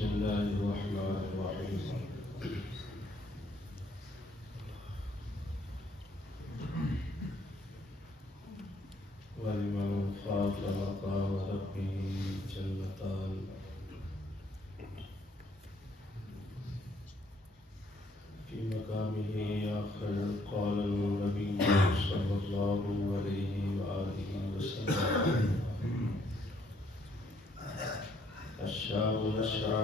بسم الله الرحمن الرحيم ولمن خاف مقام ربه جنتان في مقامه آخر قال النبي صلى الله عليه وآله وسلم الشاب نشأ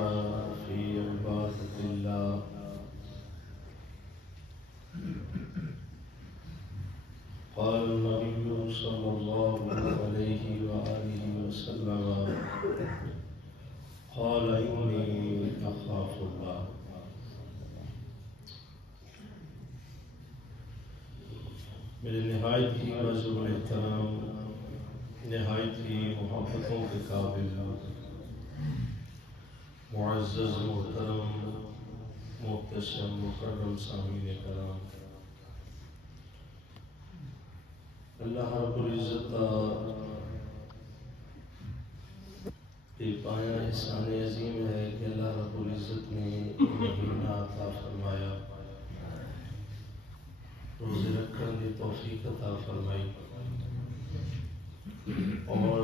في عبادة الله قال النبي صلى الله عليه وآله وسلم قال إني أخاف الله. میرے نہایت ہی معزز احترام، نہایت ہی محبتوں کے قابل معزز محترم محتشم مکرم سامعین کرام، اللہ رب العزت بے پایا احسان عظیم ہے کہ اللہ رب العزت نے مہینہ عطا فرمایا، روزے رکھنے کی توفیق عطا فرمائی اور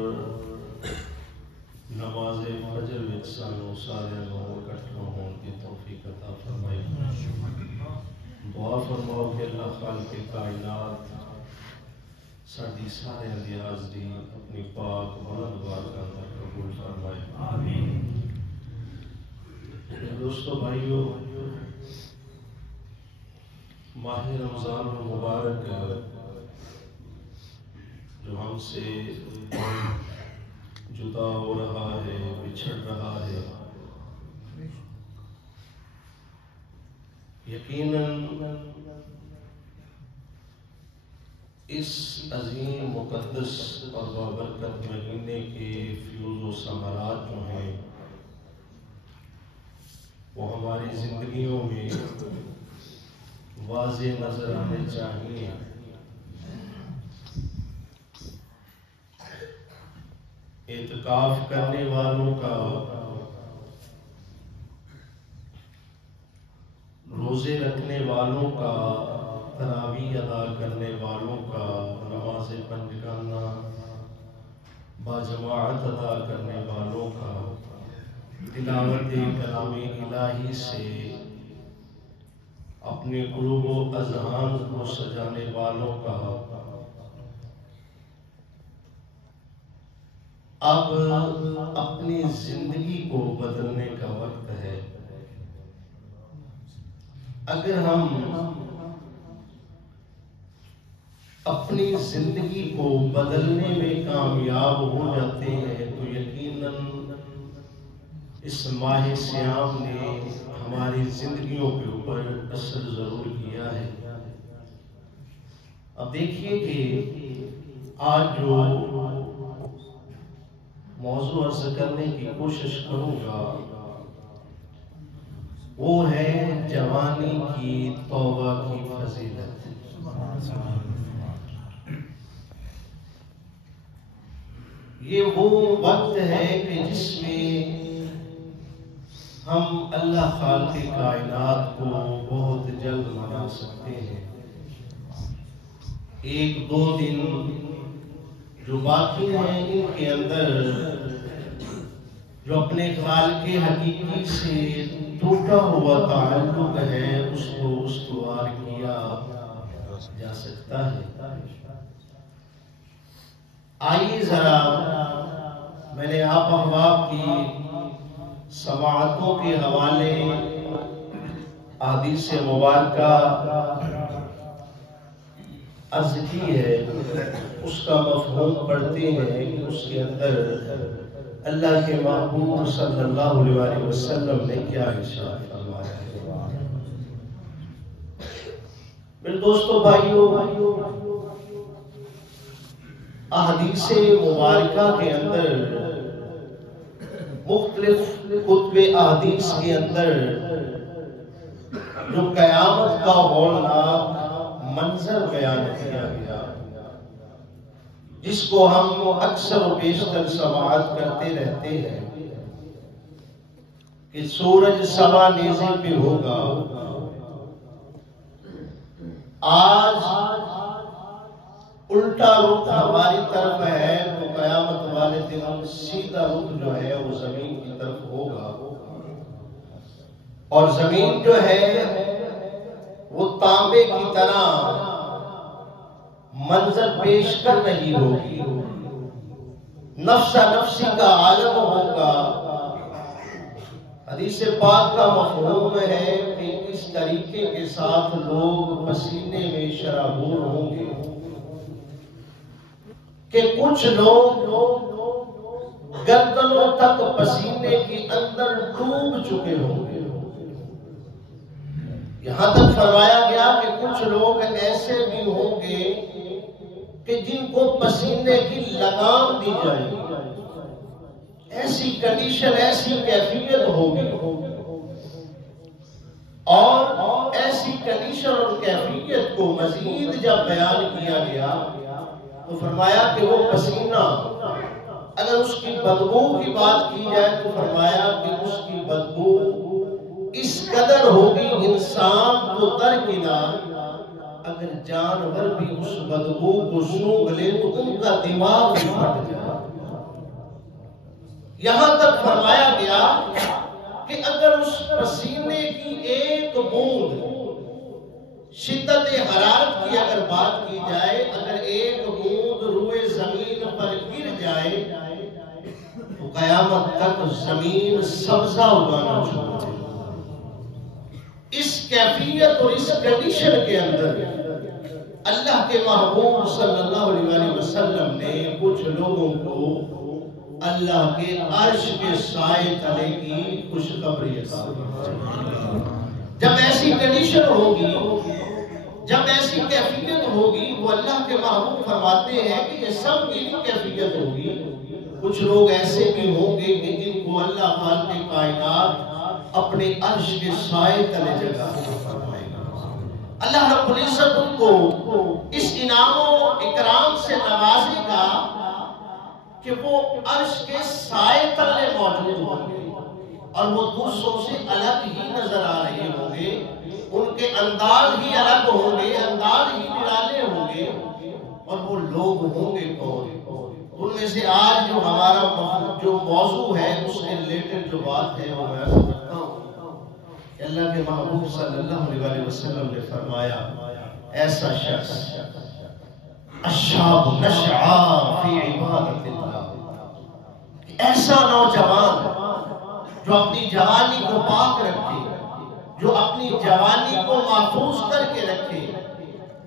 نماز فجر وچ سانو سارے نوں اکٹھا ہون کی توفیق عطا فرمائی۔ دعا فرماؤ کہ اللہ خالق کائنات ساری سارے دی حاضری اپنی پاک بلند بارگاہ اندر قبول فرمائے۔ آمین۔ دوستو بھائیو، ماہ رمضان المبارک جو ہم سے جدا ہو رہا ہے، بچھڑ رہا ہے، یقیناً اس عظیم مقدس اور بابرکت مہینے کے فیوز و ثمرات جو ہیں وہ ہماری زندگیوں میں واضح نظر آنے چاہیے۔ اعتکاف کرنے والوں کا، روزے رکھنے والوں کا، تراویح ادا کرنے والوں کا، نماز پنجگانہ باجماعت ادا کرنے والوں کا، تلاوت کلام الہی سے اپنے قلوب و اذہان کو سجانے والوں کا اب اپنی زندگی کو بدلنے کا وقت ہے۔ اگر ہم اپنی زندگی کو بدلنے میں کامیاب ہو جاتے ہیں تو یقیناً اس ماہ سیام نے ہماری زندگیوں کے اوپر اثر ضرور کیا ہے۔ اب دیکھیے کہ آج جو موضوع عرض کرنے کی کوشش کروں گا وہ ہے جوانی کی توبہ کی فضیلت۔ یہ وہ وقت ہے کہ جس میں ہم اللہ خالق کائنات کو بہت جلد منا سکتے ہیں۔ ایک دو دن جو باقی ہیں ان کے اندر جو اپنے خالق حقیقی سے ٹوٹا ہوا تعلق ہے اس کو استوار کیا جا سکتا ہے۔ آئیے ذرا میں نے آپ احباب کی سماعتوں کے حوالے احادیث مبارکہ عرض کی ہے، اس کا مفہوم پڑھتے ہیں کہ اس کے اندر اللہ کے محبوب صلی اللہ علیہ وسلم نے کیا ارشاد فرمایا ہے۔ میرے دوستو بھائیو، احادیث مبارکہ کے اندر مختلف خطب احادیث کے اندر جو قیامت کا ہولناک منظر بیان کیا گیا، جس کو ہم اکثر و بیشتر سماعت کرتے رہتے ہیں کہ سورج سوا نیزی پہ ہوگا. آج الٹا رخ ہماری طرف ہے تو قیامت والے دن سیدھا رخ جو ہے وہ زمین کی طرف ہوگا. اور زمین جو ہے وہ تانبے کی طرح منظر پیش کر رہی ہوگی. نفسا نفسی کا عالم ہوگا. حدیث پاک کا مفہوم ہے کہ اس طریقے کے ساتھ لوگ پسینے میں شرابور ہوں گے کہ کچھ لوگ گردنوں تک پسینے کے اندر ڈوب چکے ہوں گے. یہاں تک فرمایا گیا کہ کچھ لوگ ایسے بھی ہوں گے کہ جن کو پسینے کی لگام دی جائے. ایسی کنڈیشن، ایسی کیفیت ہوگی. اور ایسی کنڈیشن اور کیفیت کو مزید جب بیان کیا گیا تو فرمایا کہ وہ پسینہ، اگر اس کی بدبو کی بات کی جائے تو فرمایا کہ اس کی بدبو اس قدر ہوگی انسان کو درکنار، اگر جانور بھی اس بدبو کو سونگھ لے تو ان کا دماغ بھی پھٹ جائے. یہاں تک فرمایا گیا کہ اگر اس پسینے کی ایک بوند، شدت حرارت کی اگر بات کی جائے، اگر ایک بوند روئے زمین پر گر جائے تو قیامت تک زمین سبزہ اگانا چھوڑ دے. اس کیفیت اور اس کنڈیشن کے اندر اللہ کے محبوب صلی اللہ علیہ وسلم نے کچھ لوگوں کو اللہ کے عرش کے سائے تلے کی خوشخبری عطا کی. جب ایسی کنڈیشن ہوگی، جب ایسی کیفیت ہوگی، وہ اللہ کے محبوب فرماتے ہیں کہ یہ سب کی کیفیت ہوگی. کچھ لوگ ایسے بھی ہوں گے کہ جن کو اللہ خالق کائنات اپنے عرش کے سائے تلے جگہ فرمائے گا. اللہ رب العزت ان کو اس انعام و اکرام سے نوازے گا کہ وہ عرش کے سائے تلے موجود ہوں گے اور وہ دوسروں سے الگ ہی نظر آ رہے ہوں گے. ان کے انداز ہی الگ ہوں گے، انداز ہی نرالے ہوں گے. اور وہ لوگ ہوں گے کون؟ ان میں سے آج جو ہمارا جو موضوع ہے اس کے ریلیٹڈ جو بات ہے وہ میں سمجھتا ہوں کہ اللہ کے محبوب صلی اللہ علیہ وسلم نے فرمایا ایسا شخص الشاب نشعا فی عبادت اللہ، ایسا نوجوان جو اپنی جوانی کو پاک رکھے، جو اپنی جوانی کو محفوظ کر کے رکھے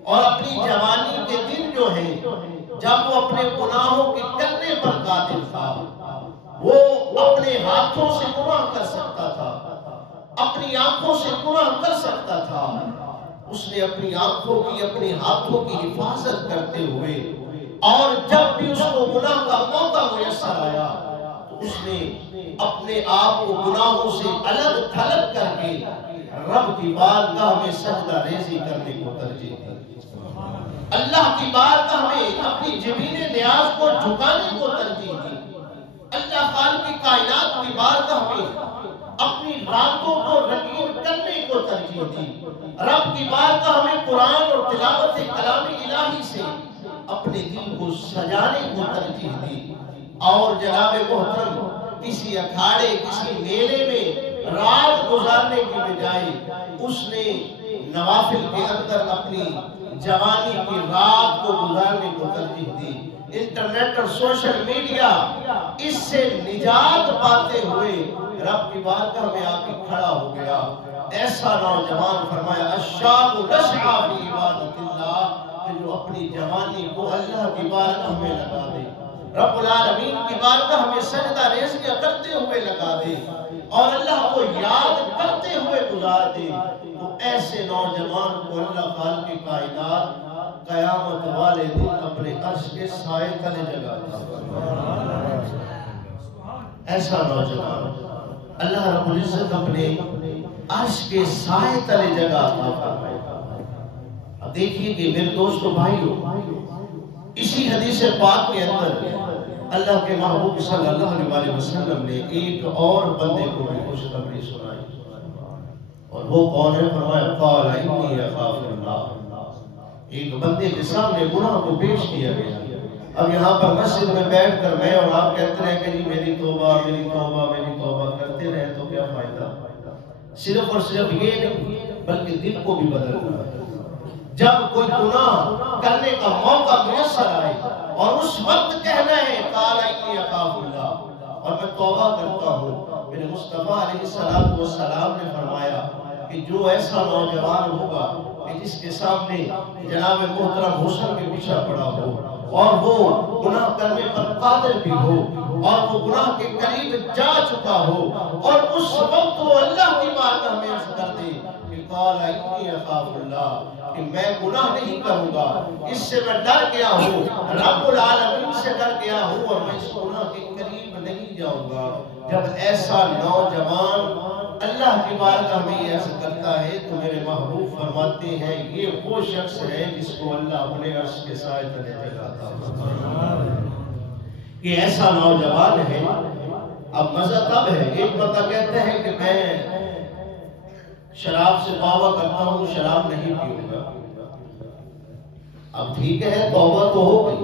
اور اپنی جوانی کے دن جو ہے جب وہ اپنے گناہوں کے کرنے پر قادر تھا، وہ اپنے ہاتھوں سے گناہ کر سکتا تھا، اپنی آنکھوں سے گناہ کر سکتا تھا. اس نے اپنی آنکھوں کی، اپنے ہاتھوں کی حفاظت کرتے ہوئے اور جب بھی اس کو گناہ کا موقع میسر آیا تو اس نے اپنے آپ کو گناہوں سے الگ تھلگ کر کے رب کی بارگاہ میں سجدہ ریزی کرنے کو ترجیح دی. اللہ کی بارگاہ میں اپنی جبین نیاز کو جھکانے کو ترجیح دی. اللہ خالق کائنات کی بارگاہ میں اپنی راتوں کو رنگین کرنے کو ترجیح دی. رب کی بارگاہ میں قرآن اور تلاوت کلام الہی سے اپنے دل کو سجانے کو ترجیح دی. اور جناب محترم کسی اکھاڑے، کسی میلے میں رات گزارنے کی بجائے اس نے نوافل کے اندر اپنی جوانی کی رات کو گزارنے کو ترجیح دی. انٹرنیٹ اور سوشل میڈیا اس سے نجات پاتے ہوئے رب کی بارگاہ میں آ کے کھڑا ہو گیا. ایسا نوجوان فرمایا الشاب نشعا فی عبادت اللہ، کہ جو اپنی جوانی کو اللہ کی بارگاہ میں لگا دے، رب العالمین کی بارگاہ میں سجدہ ریزیاں کرتے ہوئے لگا دے اور اللہ کو یاد کرتے ہوئے گزار دے. تو ایسے نوجوان کو اللہ خالق کی کائنات قیامت والے دن اپنے عرش کے سائے تلے جگہ تھا. ایسا نوجوان اللہ رب العزت اپنے عرش کے سائے تلے جگہ تھا. اب دیکھیے کہ میرے دوستو بھائیو، اسی حدیث پاک کے اندر اللہ کے محبوب صلی اللہ علیہ وسلم نے ایک اور بندے کو بھی خوشخبری سنائی، اور وہ کون ہے؟ فرمایا قال انی اخاف اللہ۔ ایک بندے کے سامنے گناہ کو پیش کیا گیا۔ اب یہاں پر مسجد میں بیٹھ کر میں اور آپ کہتے رہے کہ جی میری توبہ میری توبہ میری توبہ کرتے رہے تو کیا فائدہ؟ صرف اور صرف یہ نہیں بلکہ دل کو بھی بدل رہا ہے۔ جب کوئی گناہ کرنے کا موقع میسر آئے اور اس وقت کہنا ہے قال انی اخاف اللہ، اور میں توبہ کرتا ہوں۔ میرے مصطفیٰ علیہ السلام نے فرمایا کہ جو ایسا نوجوان ہوگا کہ جس کے سامنے جناب محترم حسن کے پیچھے پڑا ہو اور وہ گناہ کرنے پر قادر بھی ہو اور وہ گناہ کے قریب جا چکا ہو اور اس وقت وہ اللہ کی بارگاہ میں عرض کر دے کہ قال انی اخاف اللہ، کہ میں گناہ نہیں کروں گا، اس سے میں ڈر گیا ہوں، رب العالمین سے ڈر گیا ہوں اور میں اس گناہ کے قریب نہیں جاؤں گا۔ جب ایسا نوجوان اللہ کی بارگاہ میں یہ عرض کرتا ہے تو میرے محبوب فرماتے ہیں یہ وہ شخص ہے جس کو اللہ اپنے عرش کے سائے تلے جگاتا ہے۔ یہ ایسا نوجوان ہے۔ اب مزہ تب ہے، ایک بندہ کہتا ہے کہ میں شراب سے توبہ کرتا ہوں، شراب نہیں پیوں گا۔ اب ٹھیک ہے توبہ تو ہو گئی،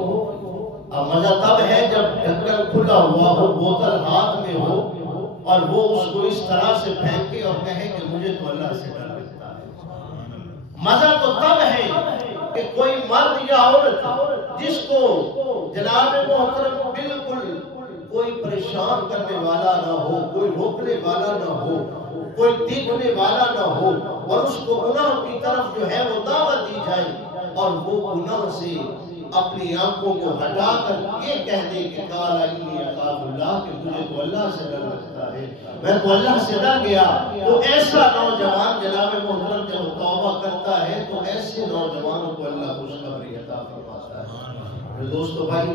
اب مزہ تب ہے جب ڈھکن کھلا ہوا ہو، بوتل ہاتھ میں ہو اور وہ اس کو اس طرح سے پھینکے اور کہے کہ مجھے تو اللہ سے ڈر لگتا ہے۔ مزہ تو تب ہے کہ کوئی مرد یا عورت جس کو جناب محترم بالکل کوئی پریشان کرنے والا نہ ہو، کوئی روکنے والا نہ ہو، کوئی دیکھنے والا نہ ہو اور اس کو گناہ کی طرف جو ہے وہ دعوت دی جائے اور وہ گناہ سے اپنی آنکھوں کو ہٹا کر یہ کہہ دے کہ قال انی اخاف اللہ، کہ مجھے تو اللہ سے ڈر لگتا ہے، میں تو اللہ سے ڈر گیا۔ تو ایسا نوجوان جناب محترم جب توبہ کرتا ہے تو ایسے نوجوانوں کو اللہ خوشخبری عطا فرماتا ہے۔ دوستو بھائی،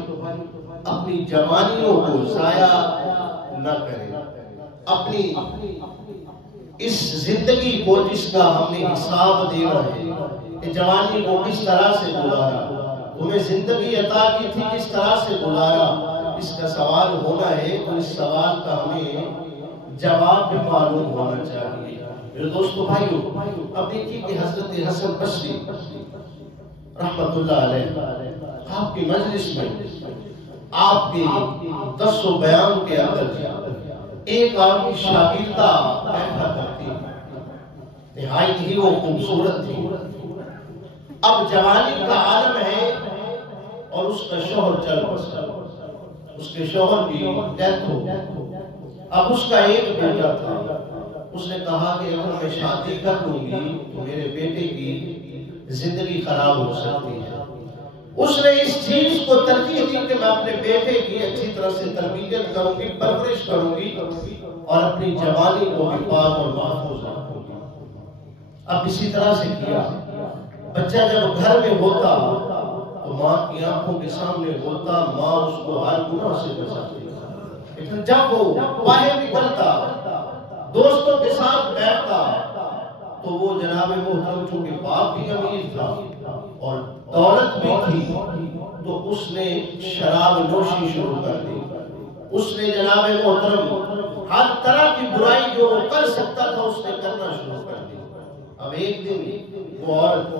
اپنی جوانیوں کو ضائع نہ کریں، اپنی اس زندگی کو جس کا ہم نے حساب دینا ہے کہ جوانی کو کس طرح سے گزارا، تمہیں زندگی عطا کی تھی کس طرح سے گزارا، اس کا سوال ہونا ہے تو اس سوال کا ہمیں جواب بھی معلوم ہونا چاہیے۔ میرے دوستو بھائیو، اب دیکھیے کہ حضرت حسن بصری رحمت اللہ علیہ آپ کی مجلس میں آپ کے دس و بیان کے اندر ایک آپ کی شاگردہ بیٹھا کرتی، نہایت ہی وہ خوبصورت تھی۔ اب جوانی کا عالم ہے اور اس کا شوہر چل بسا، اس کے شوہر کی ڈیتھ ہو، اب اس کا ایک بیٹا تھا۔ اس نے کہا کہ اگر میں شادی کر لوں گی تو میرے بیٹے کی زندگی خراب ہو سکتی ہے۔ اس نے اس چیز کو ترجیح دی کہ میں اپنے بیٹے کی اچھی طرح سے تربیت کروں گی، پرورش کروں گی اور اپنی جوانی کو بھی پاک اور محفوظ رکھوں گی۔ اب اسی طرح سے کیا۔ بچہ جب گھر میں ہوتا تو ماں کی آنکھوں کے سامنے ہوتا، ماں اس کو ہر گناہ سے بچاتی، لیکن جب وہ باہر نکلتا دوستوں کے ساتھ بیٹھتا تو وہ جناب محترم چونکہ باپ بھی امیر تھا اور دولت بھی تھی تو اس نے شراب نوشی شروع کر دی۔ اس نے جناب محترم ہر طرح کی برائی جو وہ کر سکتا تھا اس نے کرنا شروع کر دی۔ اب ایک دن وہ عورت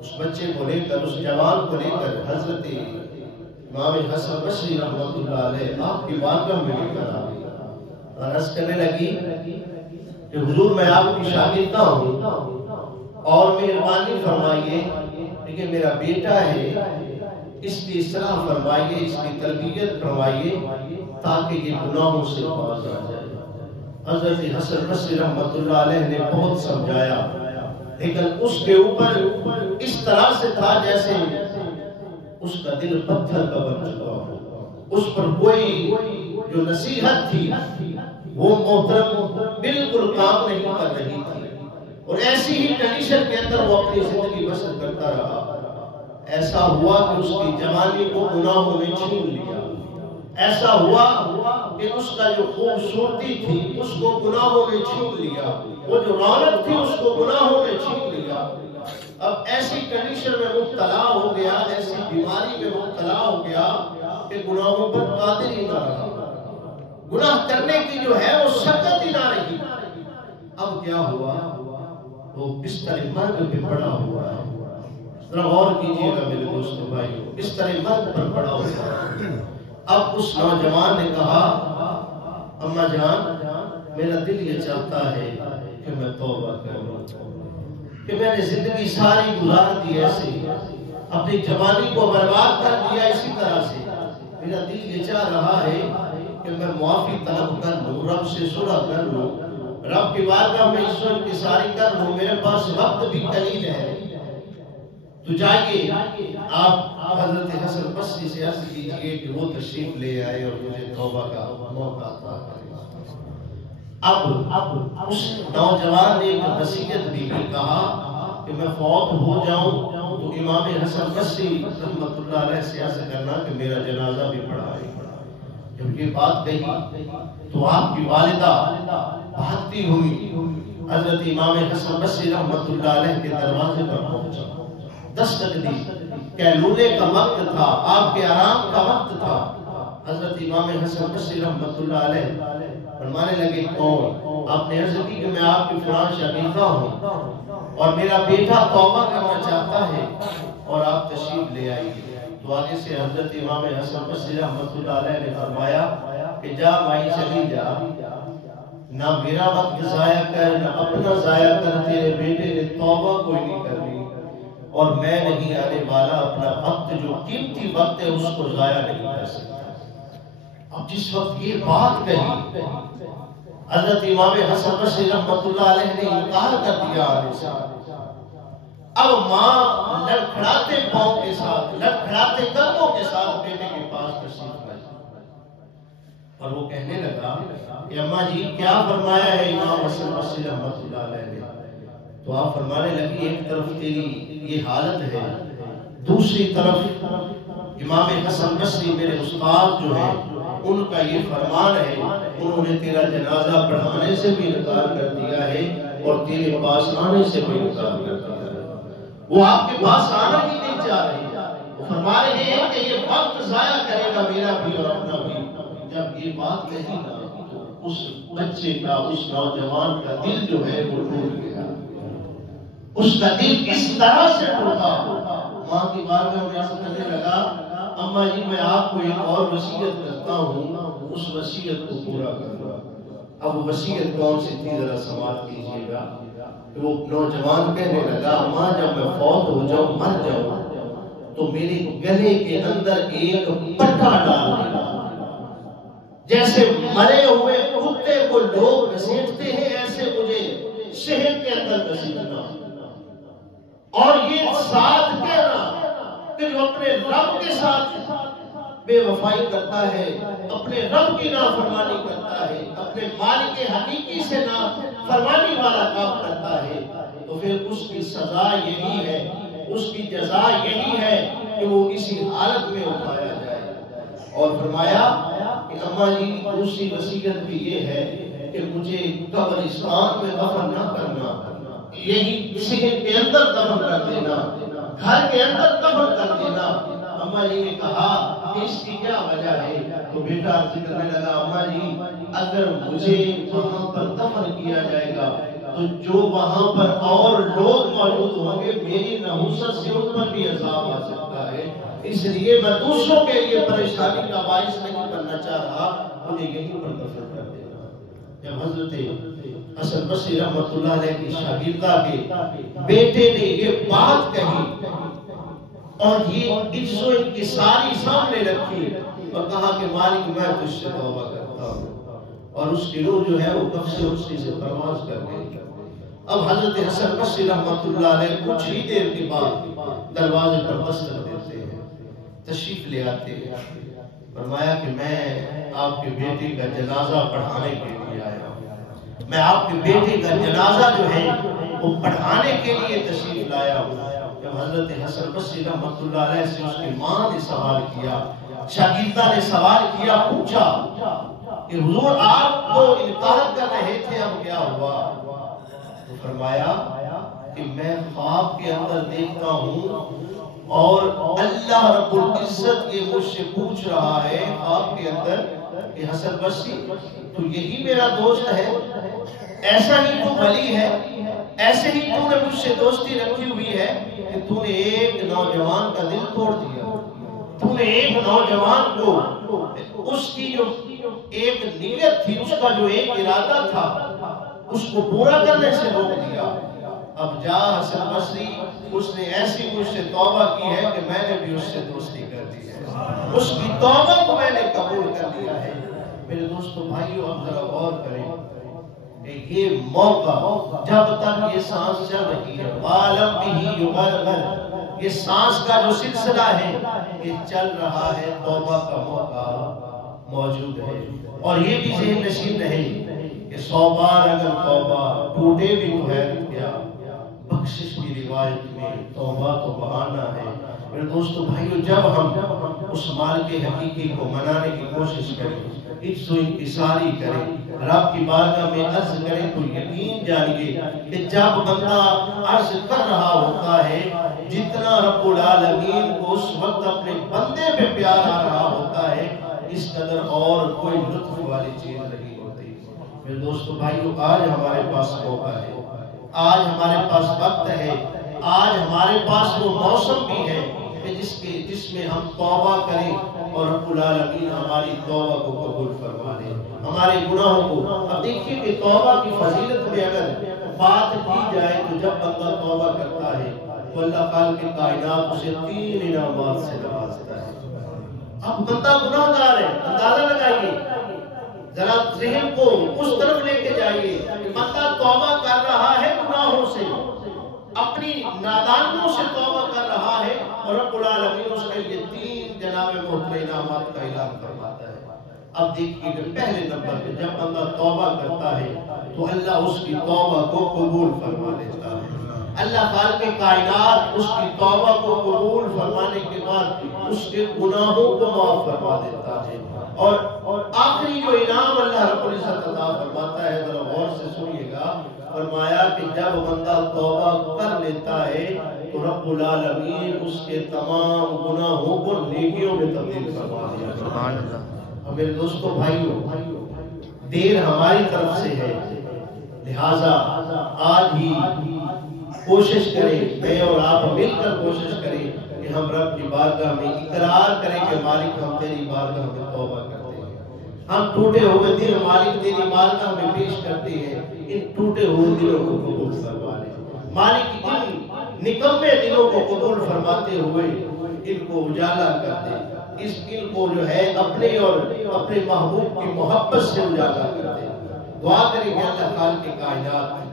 اس بچے کو لے کر، اس جوان کو لے کر حضرت امام حسن بصری رحمۃ اللہ علیہ آپ کی بارگاہ میں لے کر آ گئی اور عرض کرنے لگی کہ حضور میں آپ کی شاگردہ ہوں اور مہربانی فرمائیے کہ میرا بیٹا ہے، اس کی اصلاح فرمائیے، اس کی تربیت فرمائیے تاکہ یہ گناہوں سے باز آ جائے۔ حضرت حسن بصری رحمۃ اللہ علیہ نے بہت سمجھایا لیکن اس کے اوپر اس طرح سے تھا جیسے اس کا دل پتھر کا بن چکا ہو، اس پر کوئی جو نصیحت تھی وہ محترم بالکل کام نہیں کر رہی تھی اور ایسی ہی کنڈیشن کے اندر وہ اپنی زندگی بسر کرتا رہا۔ ایسا ہوا کہ اس کی جوانی کو گناہوں نے چھین لیا، ایسا ہوا کہ اس کا جو خوبصورتی تھی اس کو گناہوں نے چھین لیا، وہ جو رونق تھی اس کو گناہوں نے چھین لیا۔ اب ایسی کنڈیشن میں مبتلا ہو گیا، ایسی بیماری میں مبتلا ہو گیا کہ گناہوں پر قادر ہی نہ رہا، گناہ کرنے کی جو ہے وہ شکت ہی نہ رہی۔ اب کیا ہوا؟ وہ بستر مرگ پہ پڑا ہوا ہے۔ ذرا غور کیجئے گا میرے دوستو بھائیو، بستر مرگ پر پڑا ہوا ہے۔ اب اس نوجوان نے کہا اماں جان میرا دل یہ چاہتا ہے کہ میں توبہ کروں، کہ میں نے زندگی ساری گزار دی ایسے، اپنی جوانی کو برباد کر دیا اسی طرح سے، میرا دل یہ چاہ رہا ہے کہ میں معافی طلب کر لوں، رب سے صلح کر لوں، رب کی بارگاہ میں اس وقت انکساری کر لوں، میرے پاس وقت بھی قلیل ہے۔ تو جائیے آپ حضرت حسن بصری سے عرض کیجئے کہ وہ تشریف لے آئے اور مجھے توبہ کا موقع عطا کرے۔ اب اس نوجوان نے ایک نصیحت بھی کہا کہ میں فوت ہو جاؤں تو امام حسن بصری رحمۃ اللہ علیہ سے عرض کرنا کہ میرا جنازہ بھی پڑھائے۔ جب یہ بات کہی تو آپ کی والدہ بھاگتی ہوئی حضرت امام حسن بصری رحمۃ اللہ علیہ کے دروازے پر پہنچا، دستک دی، کیلولے کا وقت تھا، آپ کے آرام کا وقت تھا۔ حضرت امام حسن بصری رحمۃ اللہ علیہ فرمانے لگے کون؟ آپ نے عرض کی کہ میں آپ کی فلان شاگردہ ہوں اور میرا بیٹا توبہ کرنا چاہتا ہے اور آپ تشریف لے آئیے۔ تو آگے سے حضرت امام حسن بصری رحمۃ اللہ علیہ نے فرمایا کہ جا مائی چلی جا، نہ میرا وقت ضائع کر نہ اپنا ضائع کر، تیرے بیٹے نے توبہ کوئی نہیں کرنی اور میں نہیں آنے والا، اپنا وقت جو قیمتی وقت ہے اس کو ضائع نہیں کر سکتا۔ اب جس وقت یہ بات کہی حضرت امام حسن بصری رحمۃ اللہ علیہ نے انکار کر دیا آنے سے۔ اب ماں لڑکھڑاتے پاؤں کے ساتھ، لڑکھڑاتے قدموں کے ساتھ بیٹے کے پاس تشریف لائی اور وہ کہنے لگا کہ اماں جی کیا فرمایا ہے امام حسن بصری رحمۃ اللہ علیہ نے؟ تو آپ فرمانے لگی ایک طرف تیری یہ حالت ہے، دوسری طرف امام حسن بصری میرے استاد جو ہیں ان کا یہ فرمان ہے، انہوں نے تیرا جنازہ پڑھانے سے بھی انکار کر دیا ہے اور تیرے پاس آنے سے بھی انکار کر دیا ہے۔ وہ آپ کے پاس آنا ہی نہیں چاہ رہے، وہ فرما رہے ہیں کہ یہ وقت ضائع کرے گا میرا بھی اور اپنا بھی۔ جب یہ بات کہی نا تو اس بچے کا، اس نوجوان کا دل جو ہے وہ ٹوٹ گیا، اس کا دل اس طرح سے ٹوٹا، ماں کی بارگاہ میں عرض کرنے لگا اماں جی میں آپ کو ایک اور وصیت کرتا ہوں، اس وصیت کو پورا کرنا۔ اب وہ وصیت کون سی تھی ذرا سماعت کیجیے گا کہ وہ نوجوان کہنے لگا اماں جب میں فوت ہو جاؤں، مر جاؤں تو میرے گلے کے اندر ایک پٹا ڈال دینا، جیسے مرے ہوئے کتے کو لوگ گھسیٹتے ہیں ایسے مجھے شہر کے اندر گھسیٹنا، اور یہ ساتھ کہنا کہ جو اپنے رب کے ساتھ بے وفائی کرتا ہے، اپنے رب کی نافرمانی کرتا ہے، اپنے مالک حقیقی سے نافرمانی والا کام کرتا ہے، تو پھر اس کی سزا یہی ہے، اس کی جزا یہی ہے کہ وہ اسی حالت میں اٹھایا جائے۔ اور فرمایا کہ اماں جی دوسری وصیت بھی یہ ہے کہ مجھے قبرستان میں دفن نہ کرنا، یہی شہر کے اندر دفن کر دینا، گھر کے اندر دفن کر دینا۔ اماں جی نے کہا کہ اس کی کیا وجہ ہے؟ تو بیٹا عرض کرنے لگا اماں جی اگر مجھے وہاں پر دفن کیا جائے گا تو جو وہاں پر اور لوگ موجود ہوں گے میری نحوست سے ان پر بھی عذاب آ سکتا ہے، اس لیے میں دوسروں کے لیے پریشانی کا باعث نہیں بننا چاہ رہا، مجھے یہیں پر دفن کر دینا۔ جب حضرت حسن بصری رحمۃ اللہ علیہ کی شاگردہ کے بیٹے نے یہ بات کہی اور یہ عجز و انکساری سامنے رکھی اور کہا کہ مالک میں تجھ سے توبہ کرتا ہوں، اور اس کی روح جو ہے وہ کف سے اسی سے پرواز کر گئی۔ اب حضرت حسن بصری رحمۃ اللہ علیہ کچھ ہی دیر کے بعد دروازے پر دستک دیتے ہیں، تشریف لے آتے ہیں، فرمایا کہ میں آپ کے بیٹے کا جنازہ پڑھانے کے لیے آیا ہوں، میں آپ کے بیٹے کا جنازہ جو ہے وہ پڑھانے کے لیے تشریف لایا ہوں۔ جب حضرت حسن بصری رحمۃ اللہ علیہ سے اس کی ماں نے سوال کیا، شاگردہ نے سوال کیا، پوچھا کہ حضور آپ تو انکار کر رہے تھے اب کیا ہوا؟ تو فرمایا کہ میں خواب کے اندر دیکھتا ہوں اور اللہ رب العزت یہ مجھ سے پوچھ رہا ہے آپ کے اندر کہ حسن بصری تو یہی میرا دوست ہے، ایسا ہی تو ولی ہے، ایسے ہی تو نے مجھ سے دوستی رکھی ہوئی ہے کہ تو نے ایک نوجوان کا دل توڑ دیا، تو نے ایک نوجوان کو اس کی جو ایک نیت تھی، اس کا جو ایک ارادہ تھا، اس کو پورا کرنے سے روک دیا۔ اب جا حسن بصری، اس نے ایسی مجھ سے توبہ کی ہے کہ میں نے بھی اس سے دوستی کر دی ہے، اس کی توبہ کو میں نے قبول کر لیا ہے۔ میرے دوستو بھائیو، اب ذرا غور کریں کہ یہ موقع جب تک یہ سانس چل رہی ہے، عالم بھی یغرغر، یہ سانس کا جو سلسلہ ہے یہ چل رہا ہے، توبہ کا موقع موجود ہے۔ اور یہ بھی ذہن نشین رہے کہ 100 بار اگر توبہ ٹوٹے بھی تو ہے کیا، بخشش کی روایت میں توبہ تو بہانہ ہے۔ میرے دوستو بھائیو، جب ہم اس مالک حقیقی کو منانے کی کوشش کریں، عجز و انکساری کریں، رب کی بارگاہ میں عرض کریں، تو یقین جانیے کہ جب بندہ عرض کر رہا ہوتا ہے، جتنا رب العالمین کو اس وقت اپنے بندے پہ پیار آ رہا ہوتا ہے، اس قدر اور کوئی لطف والی چیز نہیں ہوتی۔ میرے دوستو بھائیو، آج ہمارے پاس موقع ہے، آج ہمارے پاس وقت ہے، آج ہمارے پاس وہ موسم بھی ہے کہ جس میں ہم توبہ کریں اور رب العالمین ہماری توبہ کو قبول فرما لے، ہمارے گناہوں کو۔ اب دیکھیے کہ توبہ کی فضیلت میں اگر بات کی جائے تو جب بندہ توبہ کرتا ہے تو اللہ خالق کائنات اسے 3 انعامات سے نوازتا ہے۔ اب بندہ گناہ گار ہے، اندازہ لگائیے، ذرا ذہن کو اس طرف لے کے جائیے کہ بندہ توبہ کر رہا ہے گناہوں سے، اپنی نادانیوں سے توبہ کر رہا ہے، اور رب العالمین اس کے لیے 3 جناب محترم انعامات کا اعلان فرماتا ہے۔ اب دیکھیے کہ پہلے نمبر پہ جب بندہ توبہ کرتا ہے تو اللہ اس کی توبہ کو قبول فرما لیتا ہے۔ اللہ خالق کائنات اس کی توبہ کو قبول فرمانے کے بعد اس کے گناہوں کو معاف فرما دیتا ہے۔ اور آخری جو انعام اللہ رب العزت عطا فرماتا ہے، ذرا غور سے سنیے گا، فرمایا کہ جب بندہ توبہ کر لیتا ہے تو رب العالمین اس کے تمام گناہوں کو نیکیوں میں تبدیل فرما دیا۔ سبحان اللہ۔ میرے دوستو بھائیو، دیر ہماری طرف سے ہے، لہٰذا آج ہی کوشش کریں، میں اور آپ مل کر کوشش کریں کہ ہم رب کی بارگاہ میں اقرار کریں کہ مالک ہم تیری بارگاہ میں توبہ کرتے ہیں، ہم ٹوٹے ہوئے دل مالک تیری بارگاہ میں پیش کرتے ہیں، ان ٹوٹے ہوئے دلوں کو قبول فرما لے مالک، ان نکمے دلوں کو قبول فرماتے ہوئے ان کو اجالا کر دے، اس دل کو جو ہے اپنے اور اپنے محبوب کی محبت سے اجالا کر دے۔ دعا کریں کہ اللہ خالق کائنات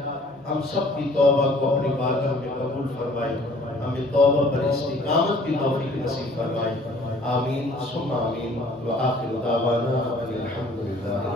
ہم سب کی توبہ کو اپنی بارگاہ میں قبول فرمائے، ہمیں توبہ پر استقامت کی توفیق نصیب فرمائے۔ آمین ثم آمین، وآخر دعوانا الحمدللہ۔